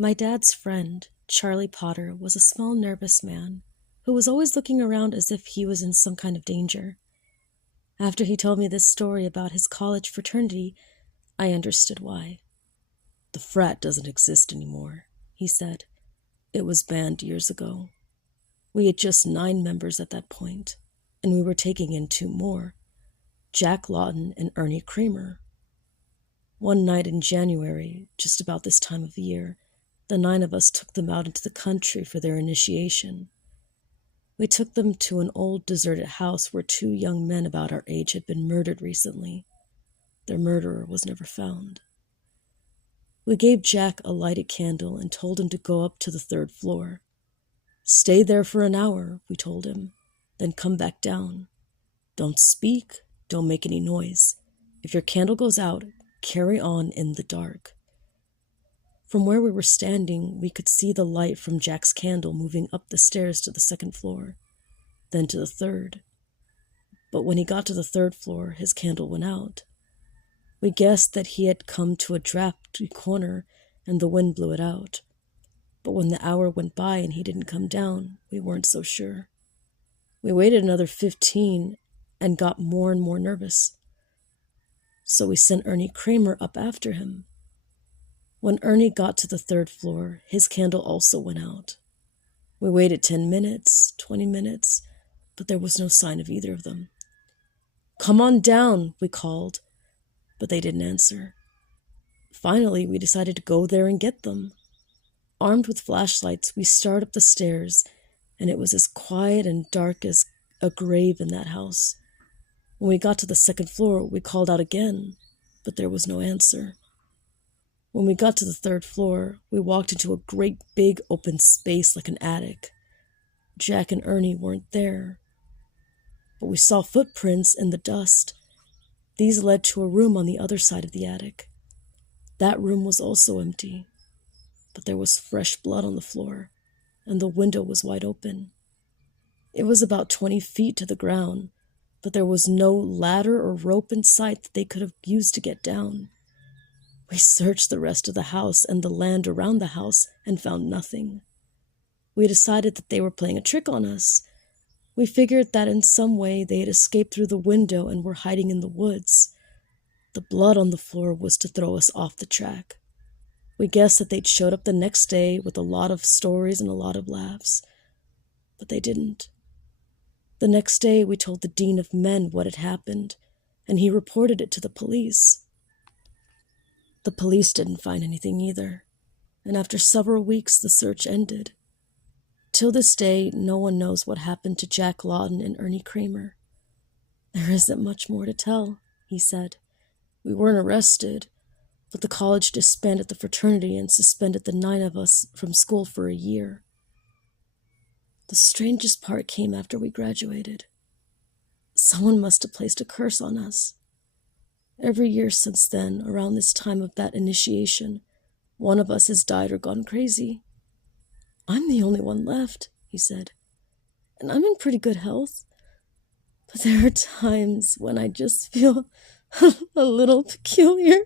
My dad's friend, Charlie Potter, was a small, nervous man who was always looking around as if he was in some kind of danger. After he told me this story about his college fraternity, I understood why. "The frat doesn't exist anymore," he said. "It was banned years ago. We had just 9 members at that point, and we were taking in 2 more, Jack Lawton and Ernie Kramer. One night in January, just about this time of year, the 9 of us took them out into the country for their initiation. We took them to an old deserted house where 2 young men about our age had been murdered recently. Their murderer was never found. We gave Jack a lighted candle and told him to go up to the 3rd floor. "Stay there for an hour," we told him, "then come back down. Don't speak, don't make any noise. If your candle goes out, carry on in the dark." From where we were standing, we could see the light from Jack's candle moving up the stairs to the 2nd floor, then to the 3rd. But when he got to the 3rd floor, his candle went out. We guessed that he had come to a drafty corner and the wind blew it out. But when the hour went by and he didn't come down, we weren't so sure. We waited another 15 and got more and more nervous. So we sent Ernie Kramer up after him. When Ernie got to the 3rd floor, his candle also went out. We waited 10 minutes, 20 minutes, but there was no sign of either of them. "Come on down," we called, but they didn't answer. Finally, we decided to go there and get them. Armed with flashlights, we started up the stairs, and it was as quiet and dark as a grave in that house. When we got to the 2nd floor, we called out again, but there was no answer. When we got to the 3rd floor, we walked into a great big open space like an attic. Jack and Ernie weren't there, but we saw footprints in the dust. These led to a room on the other side of the attic. That room was also empty, but there was fresh blood on the floor, and the window was wide open. It was about 20 feet to the ground, but there was no ladder or rope in sight that they could have used to get down. We searched the rest of the house and the land around the house and found nothing. We decided that they were playing a trick on us. We figured that in some way they had escaped through the window and were hiding in the woods. The blood on the floor was to throw us off the track. We guessed that they'd showed up the next day with a lot of stories and a lot of laughs, but they didn't. The next day we told the dean of men what had happened, and he reported it to the police. The police didn't find anything either, and after several weeks the search ended. Till this day, no one knows what happened to Jack Lawton and Ernie Kramer. "There isn't much more to tell," he said. "We weren't arrested, but the college disbanded the fraternity and suspended the 9 of us from school for a year. The strangest part came after we graduated. Someone must have placed a curse on us. Every year since then, around this time of that initiation, one of us has died or gone crazy. I'm the only one left," he said, "and I'm in pretty good health. But there are times when I just feel a little peculiar."